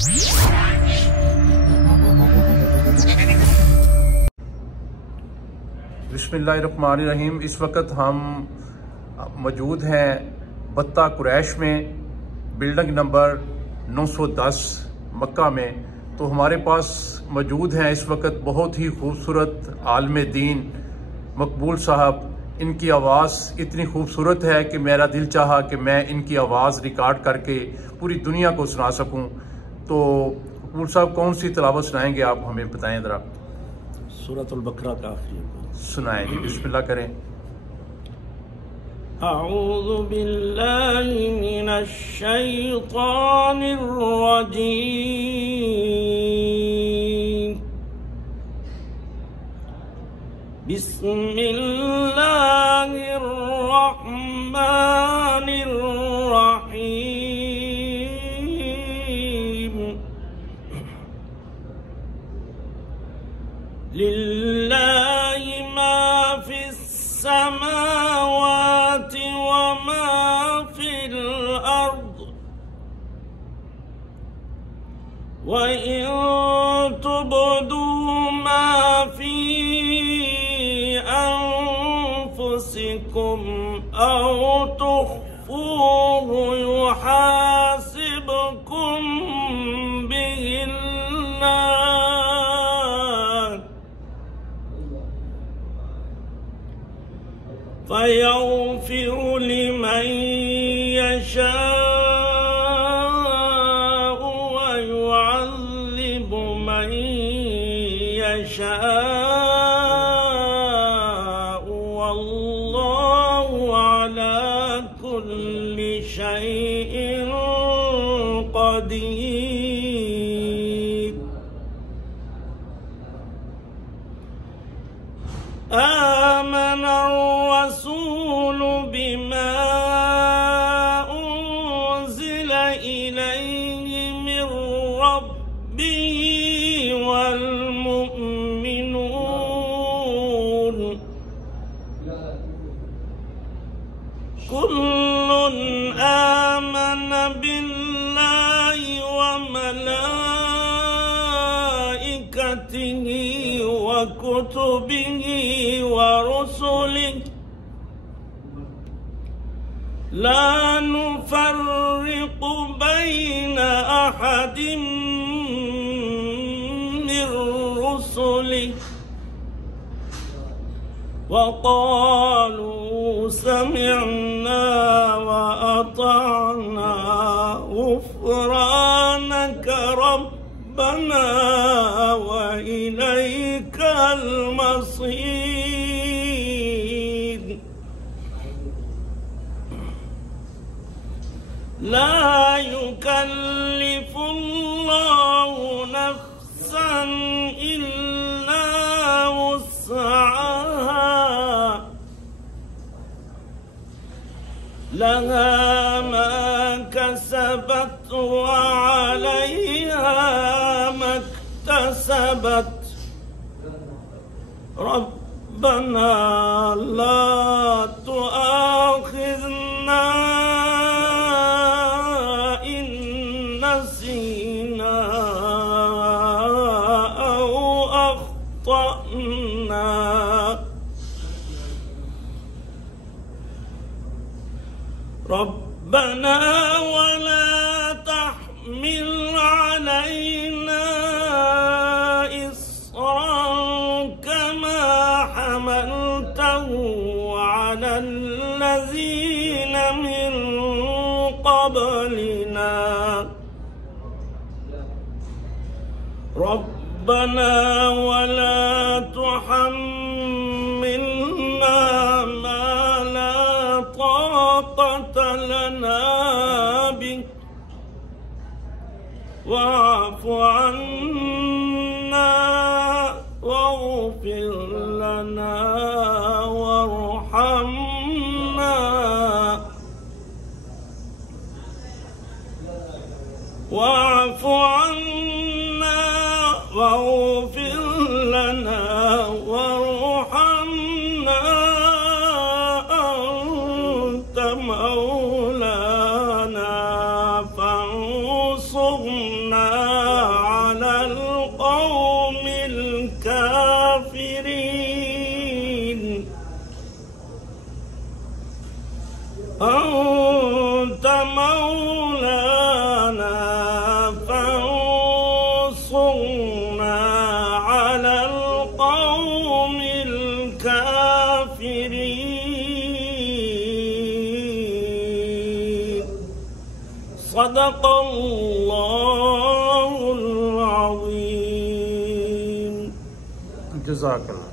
बिस्मिल्लाहिर्रहमानिर्रहीम। इस वक्त हम मौजूद हैं बत्ता कुरैश में, बिल्डिंग नंबर 910 मक्का में। तो हमारे पास मौजूद हैं इस वक्त बहुत ही खूबसूरत आलिम दीन मकबूल साहब। इनकी आवाज़ इतनी खूबसूरत है कि मेरा दिल चाहा कि मैं इनकी आवाज़ रिकॉर्ड करके पूरी दुनिया को सुना सकूं। तो मकबूल साहब, कौन सी तिलावत सुनाएंगे आप, हमें बताएं ज़रा। सूरतुल बकरा का आखिरी सुनाएं जी, बिस्मिल्लाह करें। अऊज़ु बिल्लाहि मिनश शैतानिर रजीम। बिस्मिल्लाहिर रहमानिर रहीम। लिल्लाहि मा फिस समावाति व मा फिल अर्द व इन तुबदू मा फी अंफुसिकुम औ तुख्फूहु युहासिबकुम बिहिल्लाह फयग़फ़िरु लिमन यशाअ व युअज़्ज़िबु मन यशाअ वल्लाहु अला कुल्लि शैइन क़दीर। आमन الرسول بما أنزل إليه من ربه والمؤمنون كل آمن بالله وملائكته وكتبه ورسله لا نفرق بين أحد من رسله وقالوا سمعنا وأطعنا غفرانك ربنا وإليك المصير. لا يكلف الله نفسا إلا وسعها لها ما كسبت وعليها ما اكتسبت ربنا لا تؤاخذنا ربنا ولا تحمل علينا إصرا كما حملته على الذين من قبلنا ربنا ولا تحملنا ما لا طاقة لنا به واعف عنا واغفر لنا وارحمنا واعف عنا واغفر لنا وارحمنا أنت مولانا فانصرنا على القوم الكافرين أنت مولانا فانصرنا على القوم الكافرين صدق الله العظيم. جزاك الله.